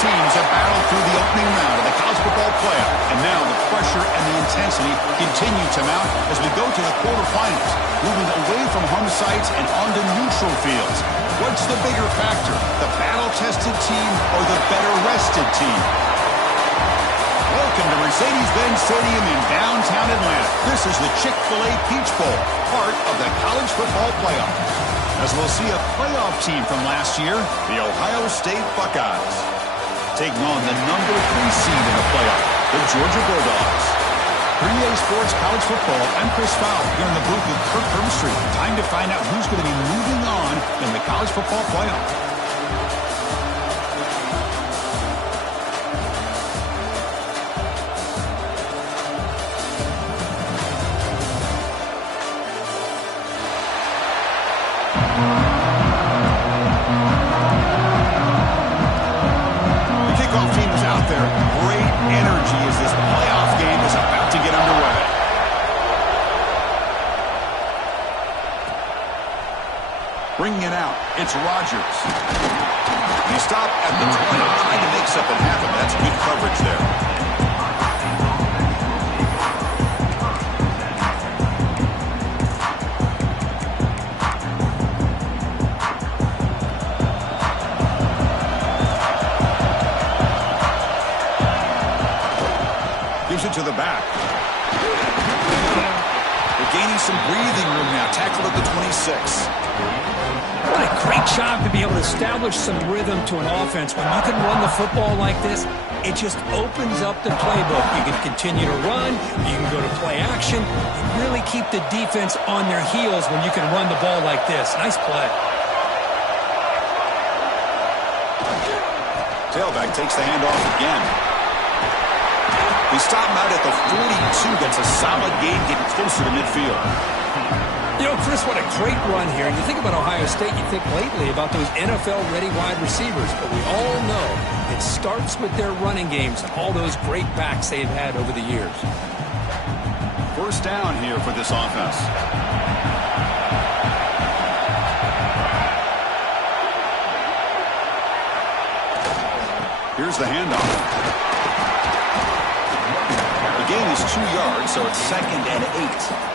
teams have battled through the opening round of the college football playoff, and now the pressure and the intensity continue to mount as we go to the quarterfinals, moving away from home sites and onto neutral fields. What's the bigger factor, the battle-tested team or the better-rested team? Welcome to Mercedes-Benz Stadium in downtown Atlanta. This is the Chick-fil-A Peach Bowl, part of the college football playoff. As we'll see a playoff team from last year, the Ohio State Buckeyes, taking on the number 3 seed in the playoff, the Georgia Bulldogs. 3A Sports College Football, I'm Chris Fowler here in the booth with Kirk Hermstreet. Time to find out who's going to be moving on in the college football playoff. Bringing it out, it's Rodgers. He stopped at the 20, trying to make something happen. That's good coverage there. Gives it to the back. They're gaining some breathing room now. Tackled at the 26. What a great job to be able to establish some rhythm to an offense. When you can run the football like this, it just opens up the playbook. You can continue to run. You can go to play action. You really keep the defense on their heels when you can run the ball like this. Nice play. Tailback takes the handoff again. We stop him out at the 42. That's a solid gain, getting closer to midfield. You know, Chris, what a great run here. And you think about Ohio State, you think lately about those NFL-ready wide receivers. But we all know it starts with their running games and all those great backs they've had over the years. First down here for this offense. Here's the handoff. The gain is 2 yards, so it's 2nd and 8.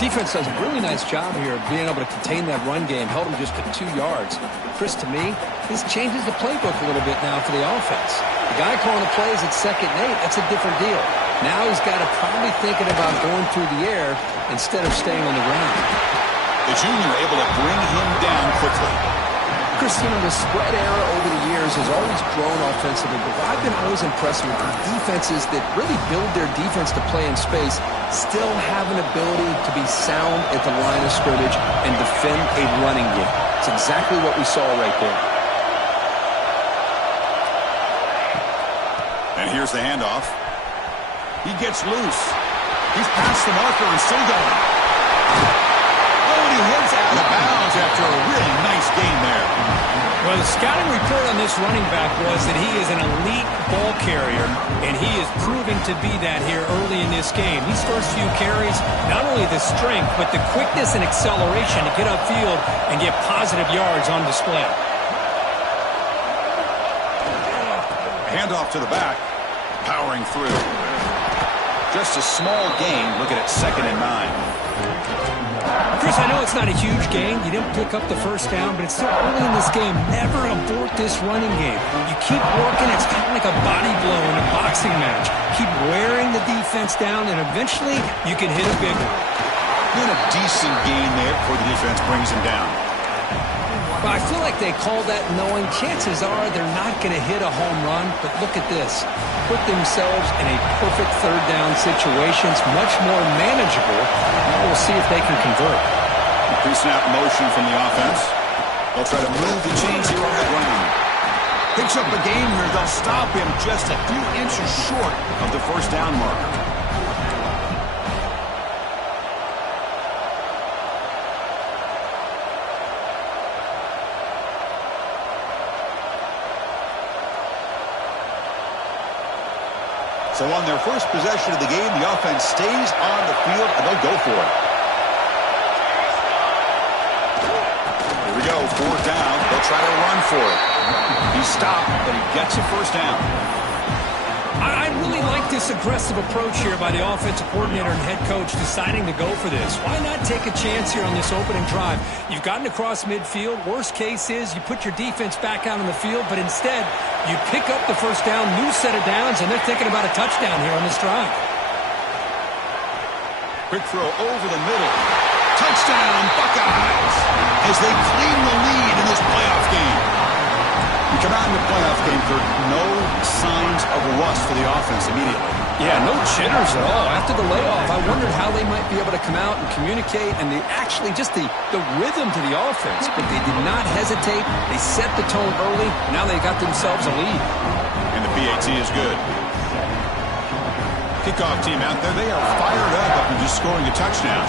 Defense does a really nice job here of being able to contain that run game, held them just to 2 yards. Chris, to me, this changes the playbook a little bit now for the offense. The guy calling the plays at 2nd and 8, that's a different deal. Now he's got to probably thinking about going through the air instead of staying on the ground. The junior able to bring him down quickly. Chris, you know, the spread era over the years has always grown offensively, but I've been always impressed with the defenses that really build their defense to play in space, still have an ability to be sound at the line of scrimmage and defend a running game. It's exactly what we saw right there. And here's the handoff. He gets loose. He's past the marker and still going. Oh, and he heads out of bounds after a really nice gain there. Well, the scouting report on this running back was that he is an elite ball carrier, and he is proving to be that here early in this game. These first few carries, not only the strength, but the quickness and acceleration to get upfield and get positive yards on display. Handoff to the back, powering through. Just a small gain, looking at 2nd and 9. Chris, I know it's not a huge gain. You didn't pick up the first down, but it's still early in this game. Never abort this running game. You keep working. It's kind of like a body blow in a boxing match. Keep wearing the defense down, and eventually you can hit a big one. Then a decent gain there before the defense brings him down. Well, I feel like they call that knowing chances are they're not going to hit a home run, but look at this. Put themselves in a perfect 3rd down situation. It's much more manageable. Now we'll see if they can convert. Pre-snap motion from the offense. They'll try to move the chains here on the ground. Picks up a gain here. They'll stop him just a few inches short of the 1st down marker. So on their first possession of the game, the offense stays on the field, and they'll go for it. Here we go, 4th down. They'll try to run for it. He stopped, but he gets a first down. I really like this aggressive approach here by the offensive coordinator and head coach deciding to go for this. Why not take a chance here on this opening drive? You've gotten across midfield. Worst case is you put your defense back out on the field, but instead you pick up the first down, new set of downs, and they're thinking about a touchdown here on this drive. Quick throw over the middle. Touchdown, Buckeyes, as they claim the lead in this playoff game. You come out in the playoff game, Kurt, no signs of rust for the offense immediately. Yeah, no jitters at all. After the layoff, I wondered how they might be able to come out and communicate and just the rhythm to the offense. But they did not hesitate. They set the tone early. Now they got themselves a lead. And the PAT is good. Kickoff team out there, they are fired up after just scoring a touchdown.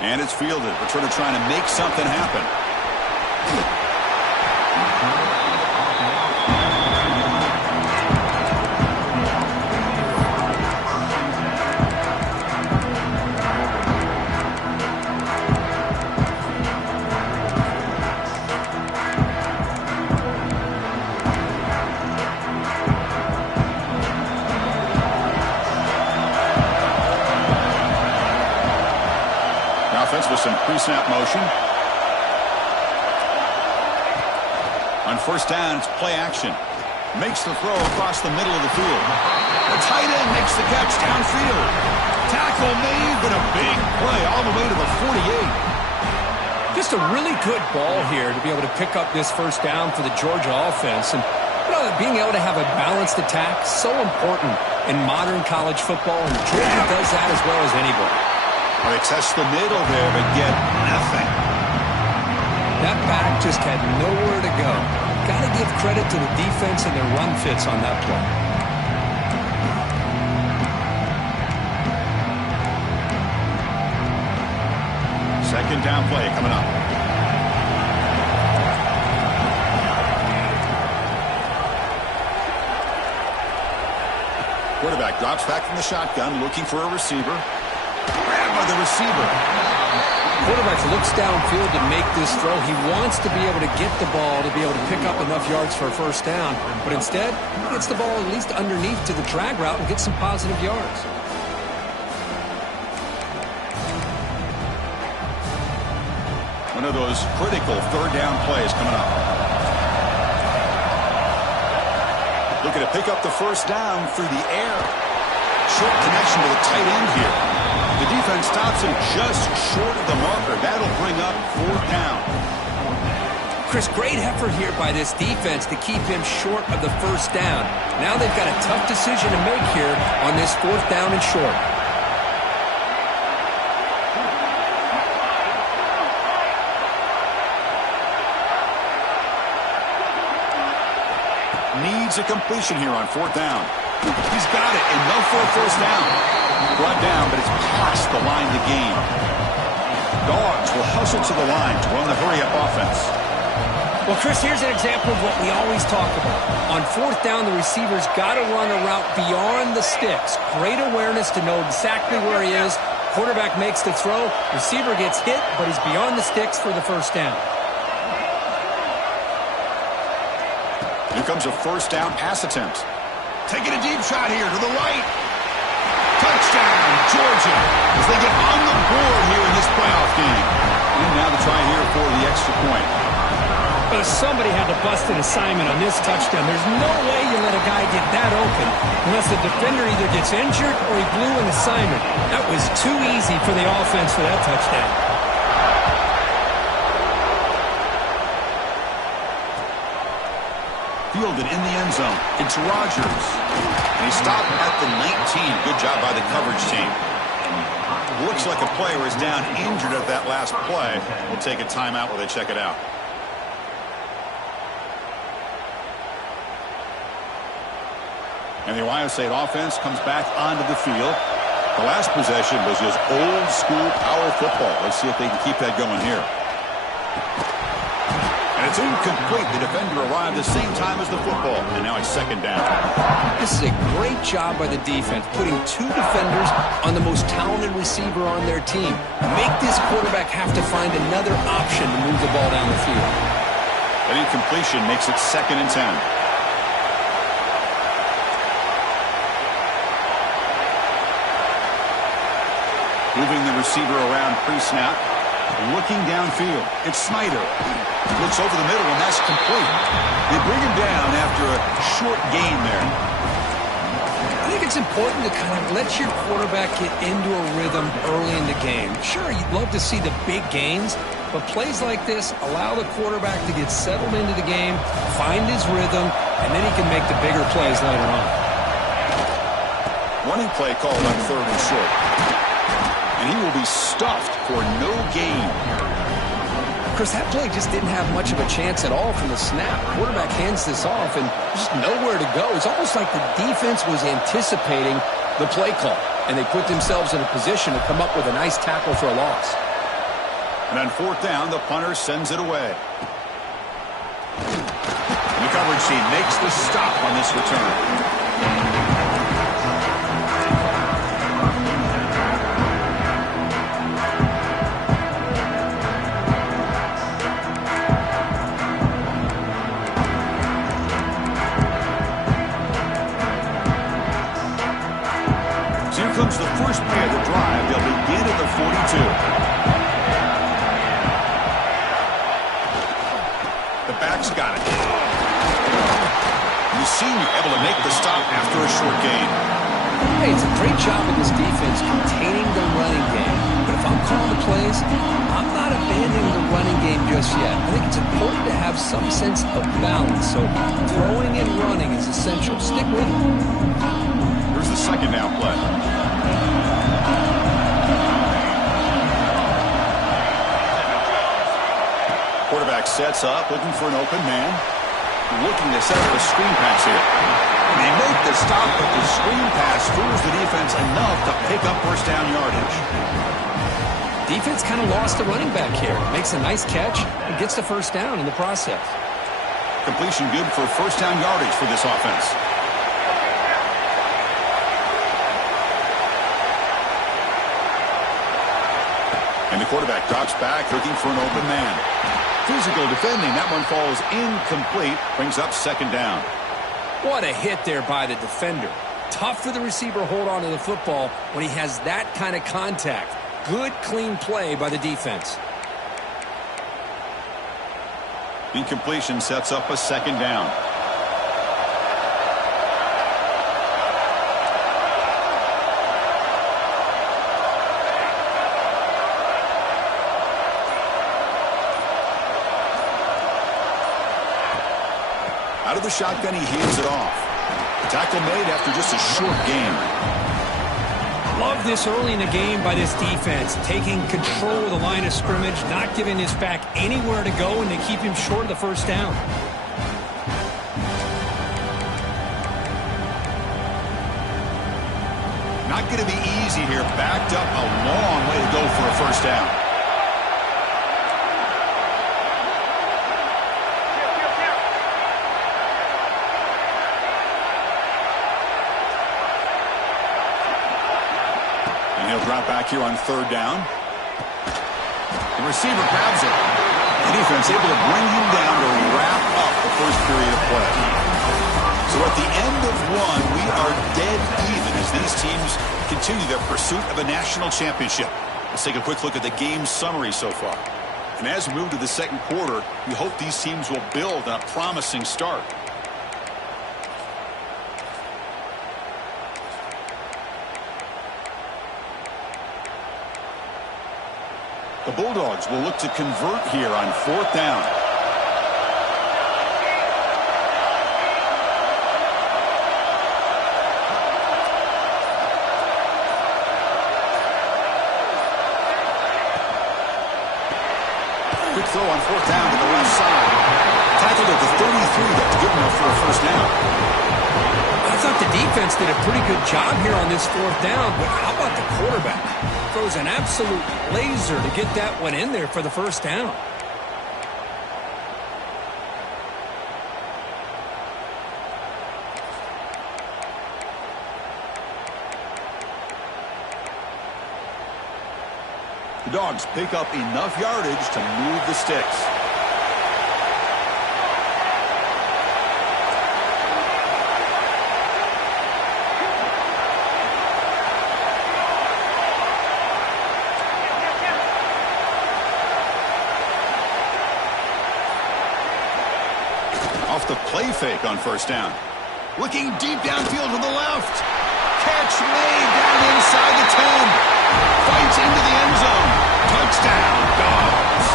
And it's fielded. Returner trying to make something happen. With some pre-snap motion. On first down, it's play action. Makes the throw across the middle of the field. The tight end makes the catch downfield. Tackle made, but a big play all the way to the 48. Just a really good ball here to be able to pick up this first down for the Georgia offense. And being able to have a balanced attack, so important in modern college football, and Georgia does that as well as anybody. They test the middle there, but get nothing. That back just had nowhere to go. Got to give credit to the defense and their run fits on that play. Second down play coming up. Quarterback drops back from the shotgun, looking for a receiver. Grabbed by the receiver. Quarterback looks downfield to make this throw. He wants to be able to get the ball to be able to pick up enough yards for a first down. But instead, he gets the ball at least underneath to the drag route and gets some positive yards. One of those critical third down plays coming up. Looking to pick up the first down through the air. Short connection to the tight end here. The defense stops him just short of the marker. That'll bring up fourth down. Chris, great effort here by this defense to keep him short of the first down. Now they've got a tough decision to make here on this fourth down and short. Needs a completion here on fourth down. He's got it, enough for a first down. Brought down, but it's past the line to gain. Dogs will hustle to the line to run the hurry-up offense. Well, Chris, here's an example of what we always talk about. On fourth down, the receiver's got to run a route beyond the sticks. Great awareness to know exactly where he is. Quarterback makes the throw. Receiver gets hit, but he's beyond the sticks for the first down. Here comes a first down pass attempt. Taking a deep shot here to the right. Touchdown, Georgia, as they get on the board here in this playoff game. And now to try here for the extra point. But somebody had to bust an assignment on this touchdown. There's no way you let a guy get that open unless the defender either gets injured or he blew an assignment. That was too easy for the offense for that touchdown. Fielded in the end zone. It's Rodgers. And he stopped at the 19. Good job by the coverage team. Looks like a player is down injured at that last play. We'll take a timeout while they check it out. And the Ohio State offense comes back onto the field. The last possession was just old school power football. Let's see if they can keep that going here. And it's incomplete. The defender arrived the same time as the football. And now it's second down. This is a great job by the defense, putting two defenders on the most talented receiver on their team. Make this quarterback have to find another option to move the ball down the field. That incompletion makes it 2nd and 10. Moving the receiver around pre-snap. Looking downfield. It's Snyder. Looks over the middle, and that's complete. They bring him down after a short gain there. I think it's important to kind of let your quarterback get into a rhythm early in the game. Sure, you'd love to see the big gains, but plays like this allow the quarterback to get settled into the game, find his rhythm, and then he can make the bigger plays later on. Running play called on 3rd and short. And he will be stuffed for no gain. Chris, that play just didn't have much of a chance at all from the snap. Quarterback hands this off, and just nowhere to go. It's almost like the defense was anticipating the play call, and they put themselves in a position to come up with a nice tackle for a loss. And on 4th down, the punter sends it away. And the coverage team makes the stop on this return. Comes the first play of the drive. They'll begin at the 42. The back's got it. The senior able to make the stop after a short gain. Hey, it's a great job of this defense containing the running game. But if I'm calling the plays, I'm not abandoning the running game just yet. I think it's important to have some sense of balance. So throwing and running is essential. Stick with it. Here's the 2nd down play. Quarterback sets up, looking for an open man. Looking to set up a screen pass here. And they make the stop, but the screen pass fools the defense enough to pick up 1st down yardage. Defense kind of lost the running back here. Makes a nice catch and gets the 1st down in the process. Completion good for 1st down yardage for this offense. And the quarterback drops back, looking for an open man. Physical defending. That one falls incomplete. Brings up 2nd down. What a hit there by the defender. Tough for the receiver to hold on to the football when he has that kind of contact. Good, clean play by the defense. Incompletion sets up a 2nd down. Out of the shotgun, he hands it off. Tackle made after just a short gain. Love this early in the game by this defense. Taking control of the line of scrimmage, not giving this back anywhere to go, and they keep him short of the 1st down. Not going to be easy here. Backed up a long way to go for a 1st down. He'll drop back here on 3rd down. The receiver grabs it. The defense able to bring him down to wrap up the 1st period of play. So at the end of one, we are dead even as these teams continue their pursuit of a national championship. Let's take a quick look at the game summary so far. And as we move to the 2nd quarter, we hope these teams will build on a promising start. The Bulldogs will look to convert here on 4th down. Quick throw on 4th down to the left side. Tackled at the 33. That's good enough for a 1st down. I thought the defense did a pretty good job here on this 4th down, but how about the quarterback? Throws an absolute laser to get that one in there for the 1st down. The Dogs pick up enough yardage to move the sticks. Off the play fake on first down. Looking deep downfield to the left. Catch made down inside the 10. Fights into the end zone. Touchdown, Dogs.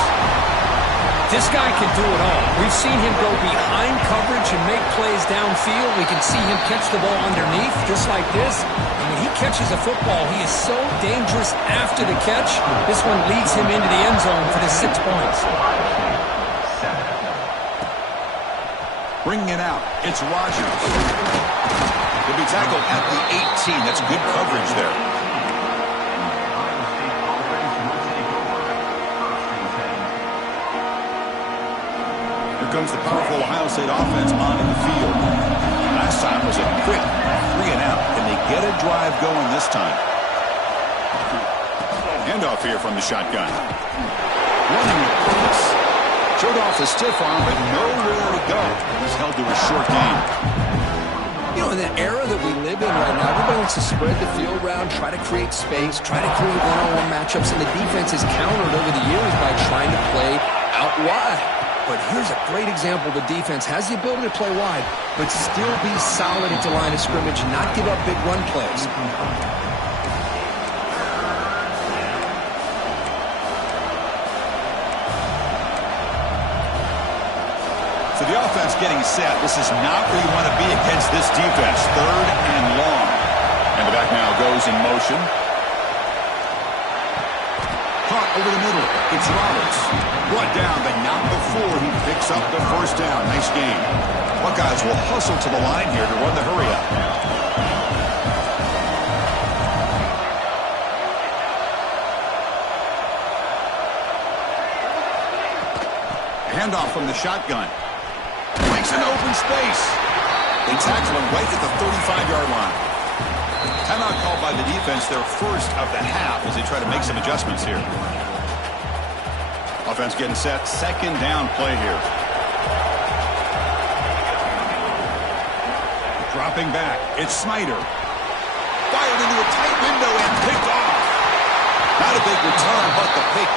This guy can do it all. We've seen him go behind coverage and make plays downfield. We can see him catch the ball underneath, just like this. And when he catches a football, he is so dangerous after the catch. This one leads him into the end zone for the 6 points. Bringing it out, it's Rodgers. He'll be tackled at the 18. That's good coverage there. Here comes the powerful Ohio State offense onto the field. Last time was a quick 3 and out. Can they get a drive going this time? Handoff here from the shotgun. Running with purpose. Showed off the stiff arm, but nowhere to go. He's held to a short gain. You know, in the era that we live in right now, everybody wants to spread the field around, try to create space, try to create one-on-one matchups, and the defense has countered over the years by trying to play out wide. But here's a great example. The defense has the ability to play wide, but still be solid at the line of scrimmage and not give up big run plays. So the offense getting set. This is not where you want to be against this defense. 3rd and long. And the back now goes in motion. Caught over the middle. It's Roberts. Brought down, but not before he picks up the first down. Nice game. Buckeyes will hustle to the line here to run the hurry up. Handoff from the shotgun. Makes an open space. They tackle him right at the 35-yard line. Timeout called by the defense, their first of the half, as they try to make some adjustments here. Offense getting set. 2nd down play here. Dropping back. It's Snyder. Fired into a tight window and picked off. Not a big return, but the pick.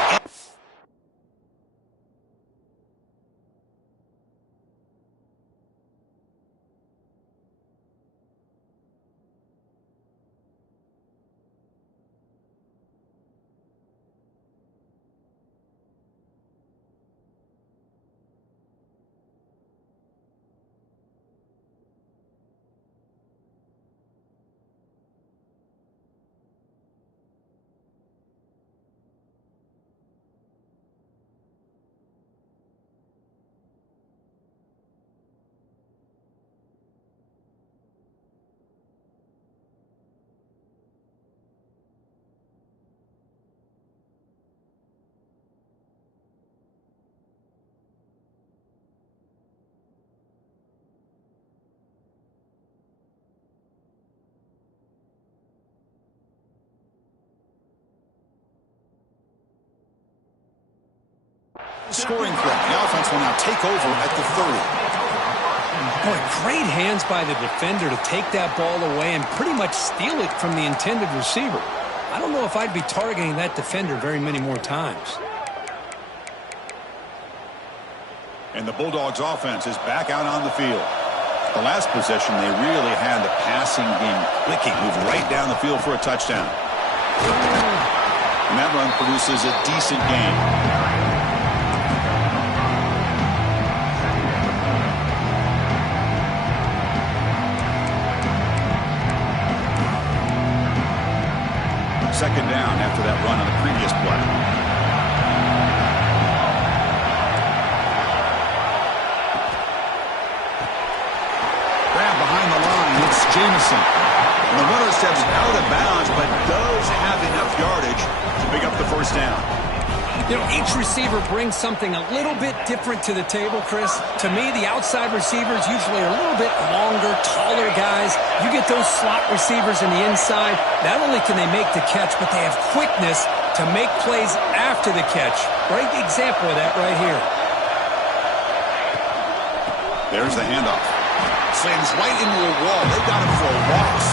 Scoring threat. The offense will now take over at the 30. Boy, great hands by the defender to take that ball away and pretty much steal it from the intended receiver. I don't know if I'd be targeting that defender very many more times. And the Bulldogs offense is back out on the field. The last possession, they really had the passing game clicking, moved right down the field for a touchdown. And that run produces a decent gain. Second down after that run on the previous play. Grab behind the line. It's Jamison. And the runner steps out of bounds, but does have enough yardage to pick up the first down. You know, each receiver brings something a little bit different to the table, Chris. To me, the outside receivers usually are a little bit longer, taller guys. You get those slot receivers in the inside, not only can they make the catch, but they have quickness to make plays after the catch. Great example of that right here. There's the handoff. Slams right into a wall. They got him for a loss.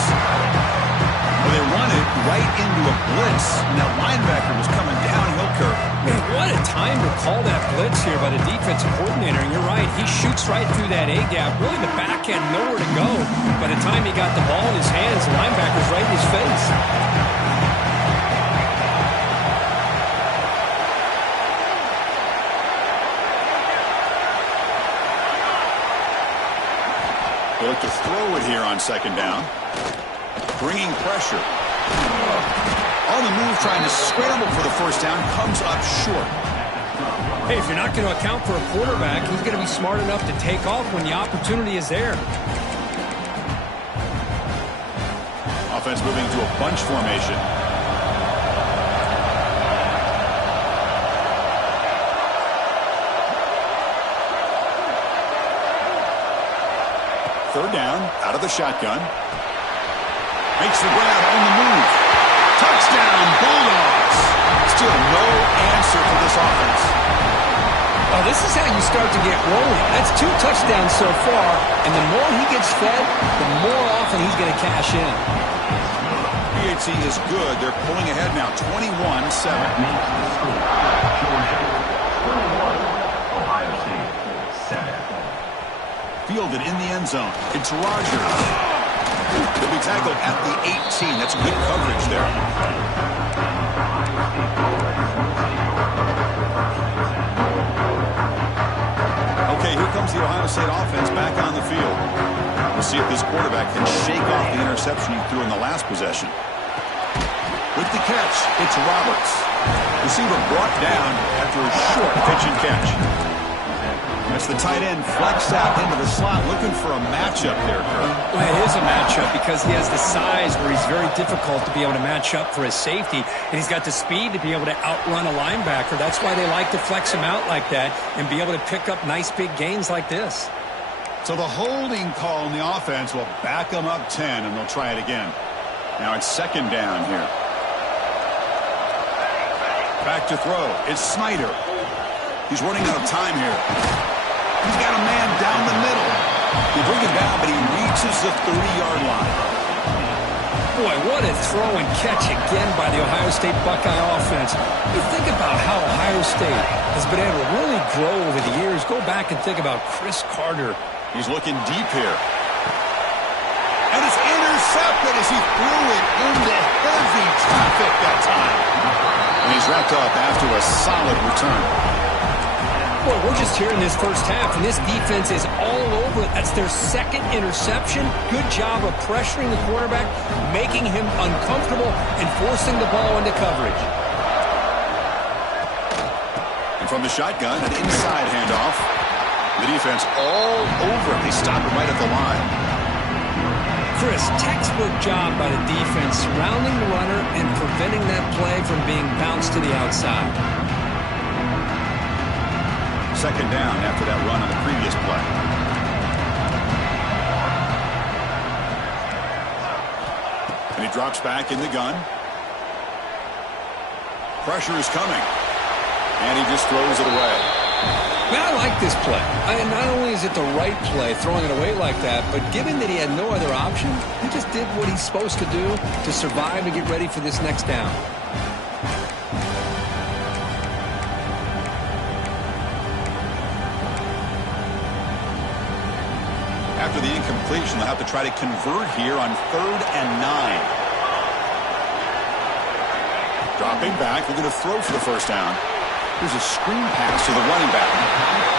Well, they run it right into a blitz, and that linebacker was coming downhill curve. Man, what a time to call that blitz here by the defensive coordinator. And you're right, he shoots right through that A-gap. Really, the back end, nowhere to go. By the time he got the ball in his hands, the linebacker's right in his face. They look to throw it here on second down. Bringing pressure. On the move, trying to scramble for the first down, comes up short. Hey, if you're not going to account for a quarterback, he's going to be smart enough to take off when the opportunity is there. Offense moving to a bunch formation. Third down, out of the shotgun. Makes the grab on the move. Touchdown, Bulldogs. Still no answer for this offense. Oh, this is how you start to get rolling. That's 2 touchdowns so far, and the more he gets fed, the more often he's going to cash in. PAT is good. They're pulling ahead now, 21-7. Fielded in the end zone. It's Rogers. He'll be tackled at the 18. That's good coverage there. Okay, here comes the Ohio State offense back on the field. We'll see if this quarterback can shake off the interception he threw in the last possession. With the catch, it's Roberts. Receiver brought down after a short pitch and catch. That's the tight end flexed out into the slot, looking for a matchup there, Kurt. Well, it is a matchup because he has the size where he's very difficult to be able to match up for his safety, and he's got the speed to be able to outrun a linebacker. That's why they like to flex him out like that and be able to pick up nice big gains like this. So the holding call in the offense will back them up 10, and they'll try it again. Now it's second down here. Back to throw. It's Snyder. He's running out of time here. He's got a man down the middle. They bring him down, but he reaches the 30-yard line. Boy, what a throw and catch again by the Ohio State Buckeye offense. You think about how Ohio State has been able to really grow over the years. Go back and think about Chris Carter. He's looking deep here. And it's intercepted as he threw it into heavy traffic that time. And he's wrapped up after a solid return. Boy, we're just here in this first half, and this defense is all over it. That's their second interception. Good job of pressuring the quarterback, making him uncomfortable, and forcing the ball into coverage. And from the shotgun, an inside handoff. The defense all over it. They stop it right at the line. Chris, textbook job by the defense, surrounding the runner and preventing that play from being bounced to the outside. Second down after that run on the previous play. And he drops back in the gun. Pressure is coming. And he just throws it away. Man, I like this play. Not only is it the right play, throwing it away like that, but given that he had no other option, he just did what he's supposed to do to survive and get ready for this next down. After the incompletion, they'll have to try to convert here on 3rd and 9. Dropping back, looking to throw for the first down. Here's a screen pass to the running back.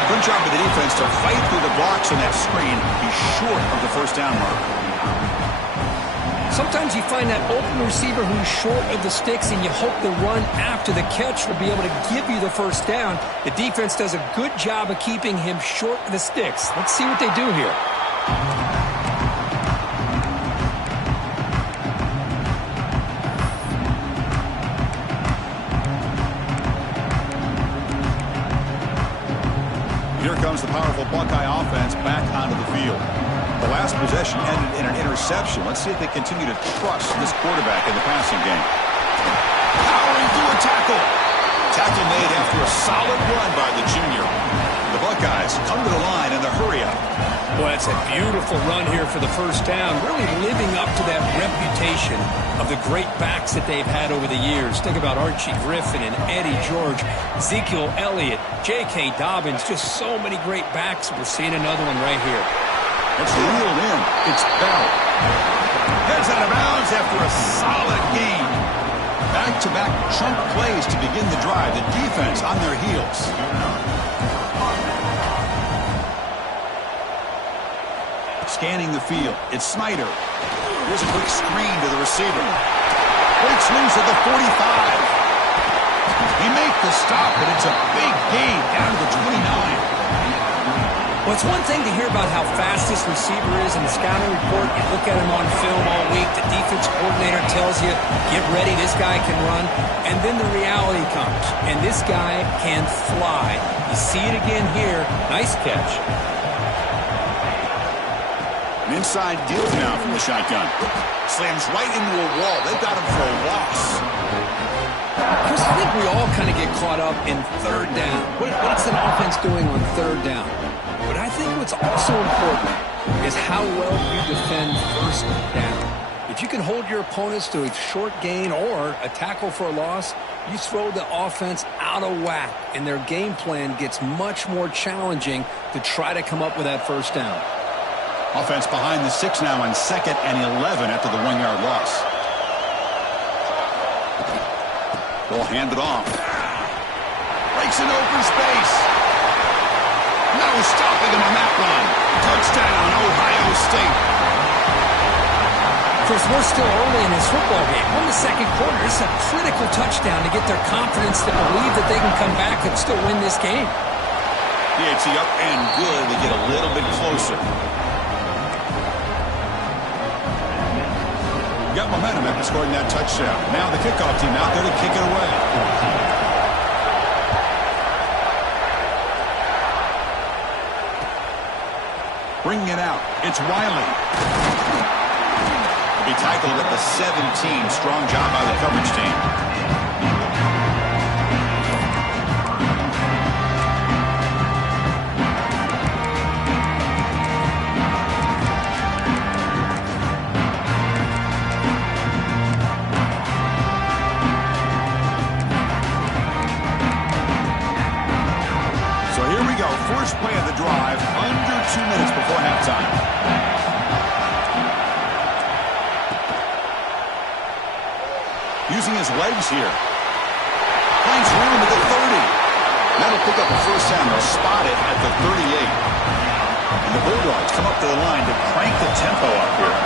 Good job by the defense to fight through the blocks on that screen. He's short of the first down mark. Sometimes you find that open receiver who's short of the sticks, and you hope the run after the catch will be able to give you the first down. The defense does a good job of keeping him short of the sticks. Let's see what they do here. Here comes the powerful Buckeye offense back onto the field. The last possession ended in an interception. Let's see if they continue to trust this quarterback in the passing game. Powering through a tackle. Tackle made after a solid run by the junior. The Buckeyes come to the line in the hurry-up. Boy, that's a beautiful run here for the first down, really living up to that reputation of the great backs that they've had over the years. Think about Archie Griffin and Eddie George, Ezekiel Elliott, J.K. Dobbins, just so many great backs. We're seeing another one right here. It's reeled in. It's Bell. Heads out of bounds after a solid gain. Back-to-back chunk plays to begin the drive. The defense on their heels. Scanning the field. It's Snyder. Here's a quick screen to the receiver. Breaks loose at the 45. He makes the stop, and it's a big gain down to the 29. Well, it's one thing to hear about how fast this receiver is in the scouting report. You look at him on film all week. The defense coordinator tells you, get ready, this guy can run. And then the reality comes, and this guy can fly. You see it again here. Nice catch. An inside deal now from the shotgun. Slams right into a wall. They've got him for a loss. Chris, I think we all kind of get caught up in third down. What's an offense doing on third down? But I think what's also important is how well you defend first down. If you can hold your opponents to a short gain or a tackle for a loss, you throw the offense out of whack, and their game plan gets much more challenging to try to come up with that first down. Offense behind the 6 now on 2nd and 11 after the 1-yard loss. Ball handed off. Breaks an open space. No stopping him on that run. Touchdown, Ohio State. Chris, we're still early in this football game. We're in the second quarter. This is a critical touchdown to get their confidence to believe that they can come back and still win this game. Yeah, it's up and good to get a little bit closer. Got momentum after scoring that touchdown. Now the kickoff team out there to kick it away. Bringing it out. It's Wiley. He'll be tackled at the 17. Strong job by the coverage team. First play of the drive, under 2 minutes before halftime. Using his legs here. Finds room at the 30. That'll pick up a first down. They'll spot it at the 38. And the Bulldogs come up to the line to crank the tempo up here.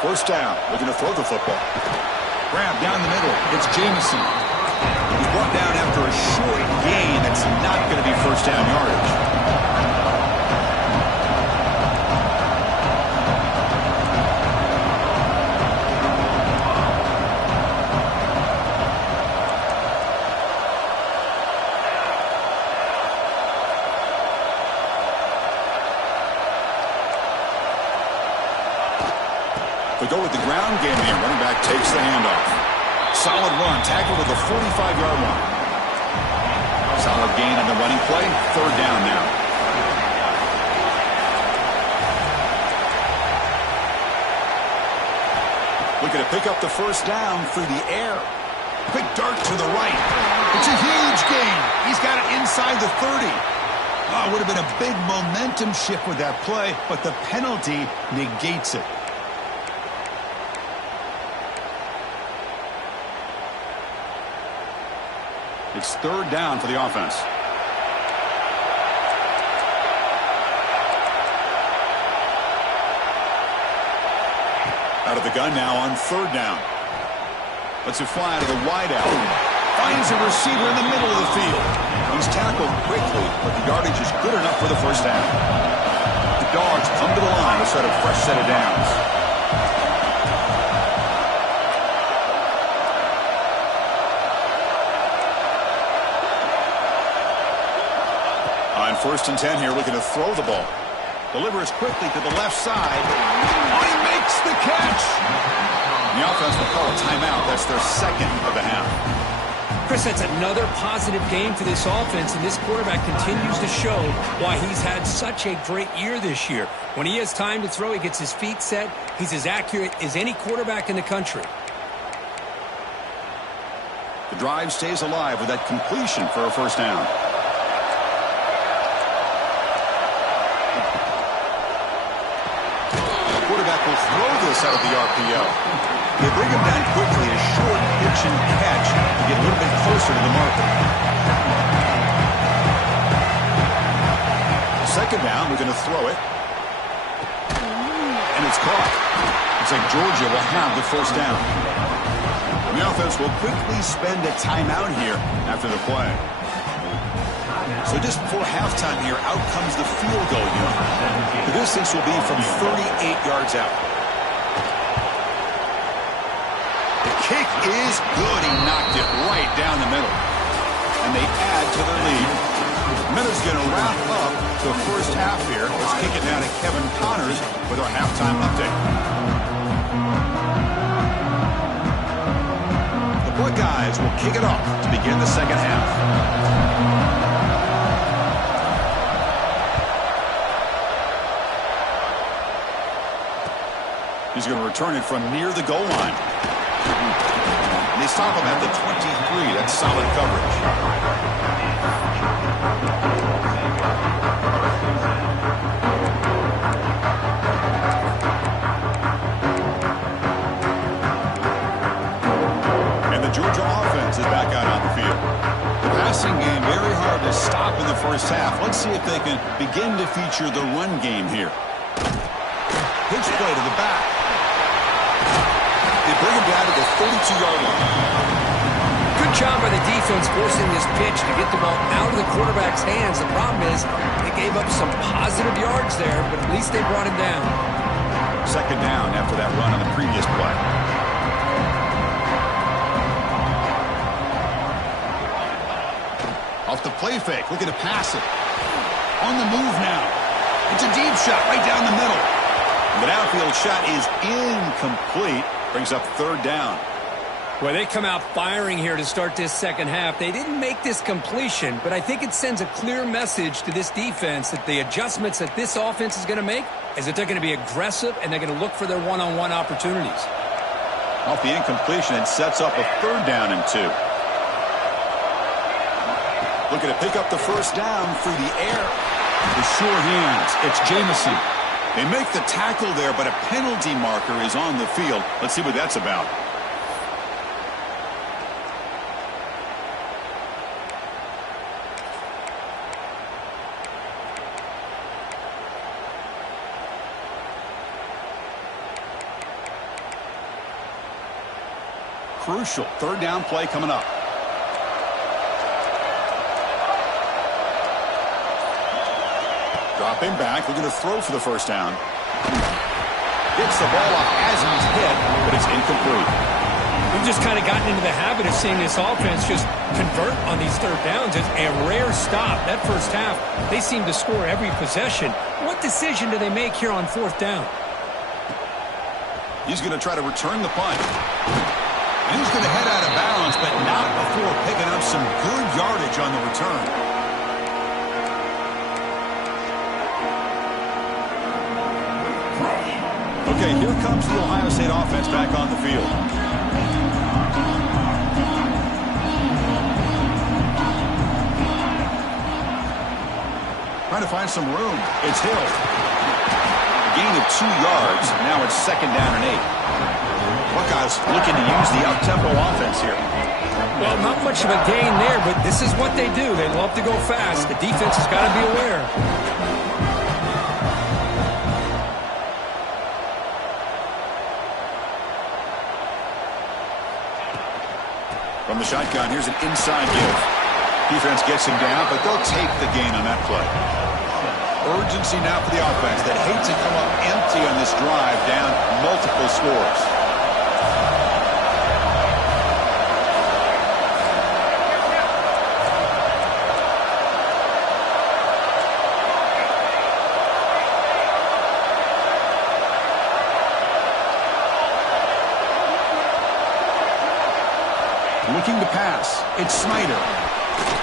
First down, looking to throw the football. Grab down the middle. It's Jamison. He's brought down after a short gain. That's not going to be first down yardage. They go with the ground game here. Running back takes the handoff. Solid run. Tackle to the 45-yard line. Solid gain on the running play. Third down now. Looking to pick up the first down through the air. Quick dart to the right. It's a huge gain. He's got it inside the 30. Oh, it would have been a big momentum shift with that play, but the penalty negates it. It's third down for the offense. Out of the gun now on third down. Lets it fly to the wideout. Finds a receiver in the middle of the field. He's tackled quickly, but the yardage is good enough for the first down. The Dogs come to the line to set a fresh set of downs. 1st and 10 here, looking to throw the ball. Delivers quickly to the left side. Oh, he makes the catch! The offense will call a timeout. That's their 2nd of the half. Chris, that's another positive game for this offense, and this quarterback continues to show why he's had such a great year this year. When he has time to throw, he gets his feet set. He's as accurate as any quarterback in the country. The drive stays alive with that completion for a 1st down. The quarterback will throw this out of the RPO. They bring him down quickly, a short pitch and catch to get a little bit closer to the marker. 2nd down, we're going to throw it. And it's caught. Looks like Georgia will have the 1st down. The offense will quickly spend a timeout here after the play. So just before halftime here, out comes the field goal unit. The distance will be from 38 yards out. The kick is good. He knocked it right down the middle. And they add to their lead. Minutes going to wrap up the 1st half here. Let's kick it now to Kevin Connors with our halftime update. The Buckeyes will kick it off to begin the 2nd half. He's going to return it from near the goal line. And they stop him at the 23. That's solid coverage. And the Georgia offense is back out on the field. The passing game very hard to stop in the 1st half. Let's see if they can begin to feature the run game here. Pitch play to the back. They bring him down to the 32-yard line. Good job by the defense forcing this pitch to get the ball out of the quarterback's hands. The problem is they gave up some positive yards there, but at least they brought him down. 2nd down after that run on the previous play. Off the play fake, looking to pass it. On the move now. It's a deep shot right down the middle. The downfield shot is incomplete. Brings up 3rd down. Well, they come out firing here to start this 2nd half. They didn't make this completion, but I think it sends a clear message to this defense that the adjustments that this offense is going to make is that they're going to be aggressive and they're going to look for their one-on-one opportunities. Off the incompletion, it sets up a 3rd down and 2. Looking to pick up the 1st down through the air. The sure hands. It's Jamison. They make the tackle there, but a penalty marker is on the field. Let's see what that's about. Crucial 3rd down play coming up. Dropping back, we're going to throw for the 1st down. Gets the ball off as he's hit, but it's incomplete. We've just kind of gotten into the habit of seeing this offense just convert on these 3rd downs. It's a rare stop. That 1st half, they seem to score every possession. What decision do they make here on 4th down? He's going to try to return the punt. And he's going to head out of bounds, but not before picking up some good yardage on the return. Okay, here comes the Ohio State offense back on the field. Trying to find some room. It's Hill. A gain of 2 yards. Now it's 2nd down and 8. Buckeyes looking to use the up-tempo offense here. Well, not much of a gain there, but this is what they do. They love to go fast. The defense has got to be aware. From the shotgun, here's an inside give. Defense gets him down, but they'll take the gain on that play. Urgency now for the offense that hates to come up empty on this drive, down multiple scores. Looking to pass. It's Snyder.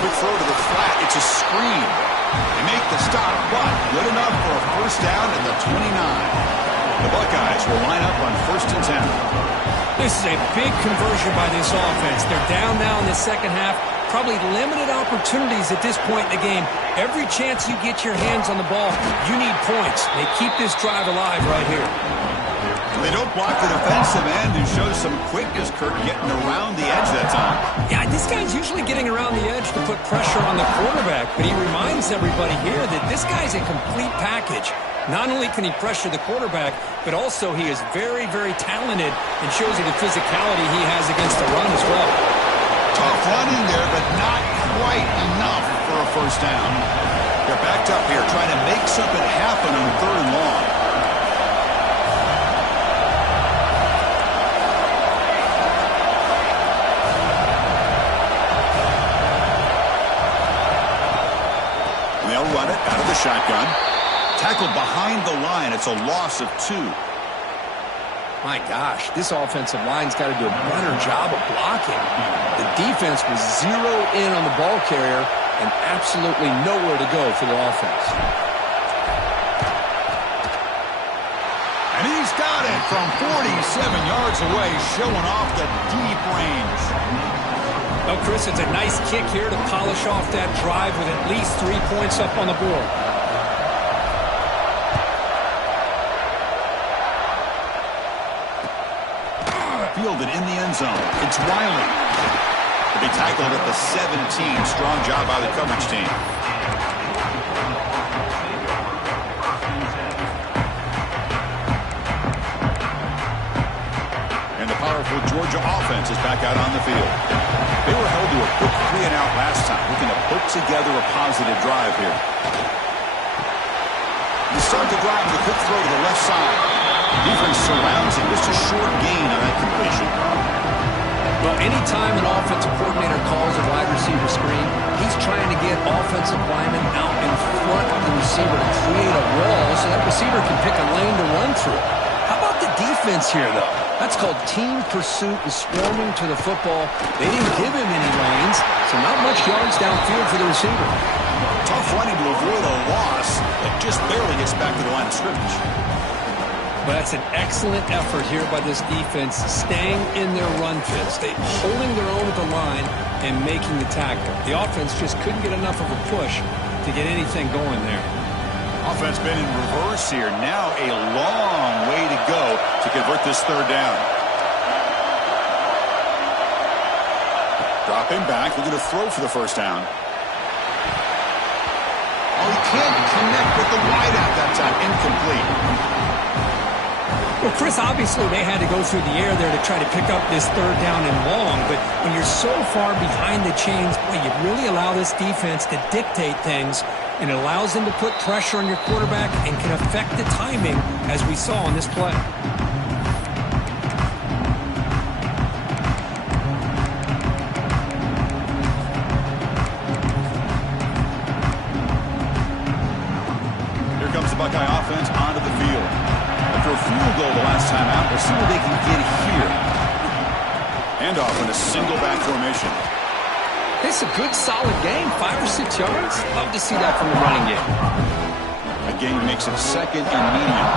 Quick throw to the flat. It's a screen. They make the stop, but good enough for a first down at the 29. The Buckeyes will line up on 1st and 10. This is a big conversion by this offense. They're down now in the second half. Probably limited opportunities at this point in the game. Every chance you get your hands on the ball, you need points. They keep this drive alive right here. They don't block the defensive end and show some quickness, Kurt, getting around the edge that time. Yeah, this guy's usually getting around the edge to put pressure on the quarterback, but he reminds everybody here that this guy's a complete package. Not only can he pressure the quarterback, but also he is very, very talented and shows you the physicality he has against the run as well. Tough running there, but not quite enough for a first down. They're backed up here, trying to make something happen on 3rd and long. And they'll run it out of the shotgun. Tackled behind the line. It's a loss of 2. My gosh, this offensive line's got to do a better job of blocking. The defense was 0 in on the ball carrier and absolutely nowhere to go for the offense. And he's got it from 47 yards away, showing off the deep range. Well, Chris, it's a nice kick here to polish off that drive with at least 3 points up on the board. Fielded in the end zone. It's Wiley. To be tackled at the 17. Strong job by the coverage team. And the powerful Georgia offense is back out on the field. They were held to a quick 3 and out last time, looking to put together a positive drive here. They start the drive with a quick throw to the left side. Defense surrounds him. Just a short gain on that completion. Well, anytime an offensive coordinator calls a wide receiver screen, he's trying to get offensive linemen out in front of the receiver to create a wall so that receiver can pick a lane to run through. How about the defense here, though? That's called team pursuit and swarming to the football. They didn't give him any lanes, so not much yards downfield for the receiver. Tough running to avoid a loss that just barely gets back to the line of scrimmage. But that's an excellent effort here by this defense, staying in their run fits. They holding their own at the line and making the tackle. The offense just couldn't get enough of a push to get anything going there. Offense been in reverse here. Now a long way to go to convert this 3rd down. Dropping back, looking to throw for the first down. Oh, he can't connect with the wideout that time. Incomplete. Well, Chris, obviously they had to go through the air there to try to pick up this 3rd down and long, but when you're so far behind the chains, boy, you really allow this defense to dictate things, and it allows them to put pressure on your quarterback and can affect the timing, as we saw on this play. Here comes the Buckeye offense onto the field. After a field goal the last time out, we'll see what they can get here. And off in a single back formation. It's a good, solid game. 5 or 6 yards. Love to see that from the running game. A gain makes it 2nd and medium.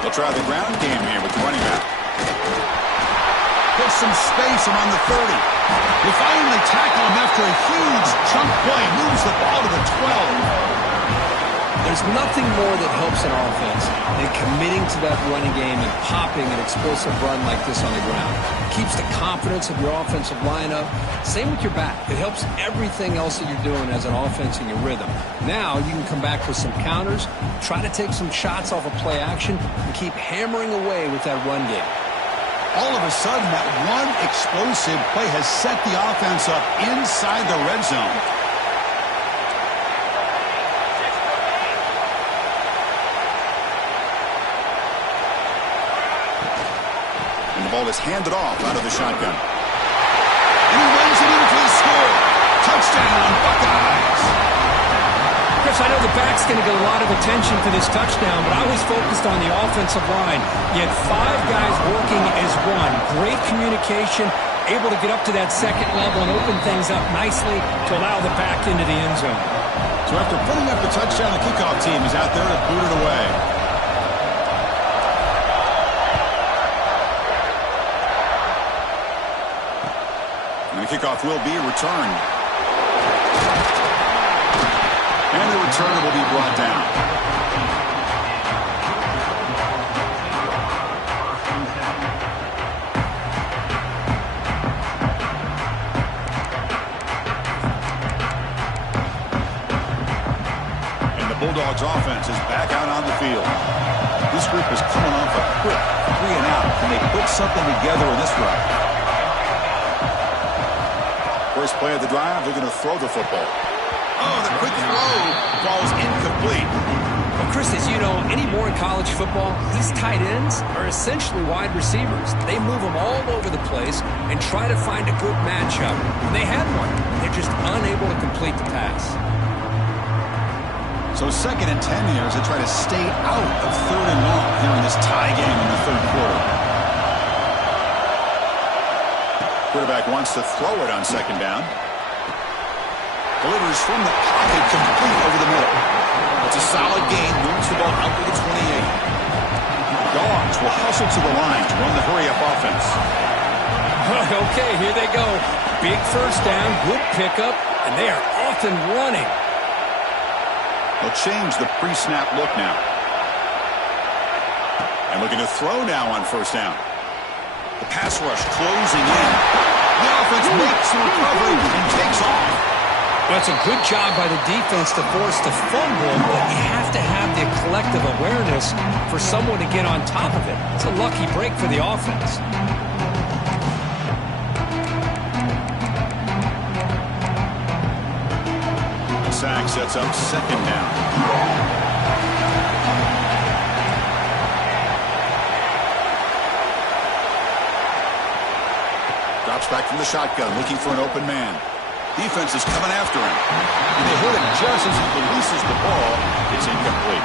They'll try the ground game here with the running back. Put some space around the 30. They finally tackle him after a huge chunk play. Moves the ball to the 12. There's nothing more that helps an offense than committing to that running game and popping an explosive run like this on the ground. It keeps the confidence of your offensive lineup. Same with your back. It helps everything else that you're doing as an offense in your rhythm. Now you can come back with some counters, try to take some shots off of play action, and keep hammering away with that run game. All of a sudden, that one explosive play has set the offense up inside the red zone. And the ball is handed off out of the shotgun. And he runs it in for the score. Touchdown, Buckeyes. Chris, I know the back's going to get a lot of attention for this touchdown, but I was focused on the offensive line. You had 5 guys working as one. Great communication, able to get up to that second level and open things up nicely to allow the back into the end zone. So after putting up the touchdown, the kickoff team is out there to boot it away. And the kickoff will be returned. And the returner will be brought down. And the Bulldogs offense is back out on the field. This group is coming off a quick 3-and-out. Can they put something together in this drive? First play of the drive, they're going to throw the football. Oh, the quick throw falls incomplete. Well, Chris, as you know, anymore in college football, these tight ends are essentially wide receivers. They move them all over the place and try to find a good matchup. And they had one. They're just unable to complete the pass. So 2nd and 10 here as they try to stay out of 3rd and long here in this tie game in the 3rd quarter. Quarterback wants to throw it on 2nd down. Delivers from the pocket, complete over the middle. It's a solid gain, moves the ball out to the 28. Dogs will hustle to the line to run the hurry-up offense. Okay, here they go. Big first down, good pickup, and they are off and running. They'll change the pre-snap look now. And looking to throw now on 1st down. The pass rush closing in. The offense makes the recovery and takes off. Well, it's a good job by the defense to force the fumble, but you have to have the collective awareness for someone to get on top of it. It's a lucky break for the offense. The sack sets up 2nd down. Drops back from the shotgun, looking for an open man. Defense is coming after him. And they hit him just as he releases the ball. It's incomplete.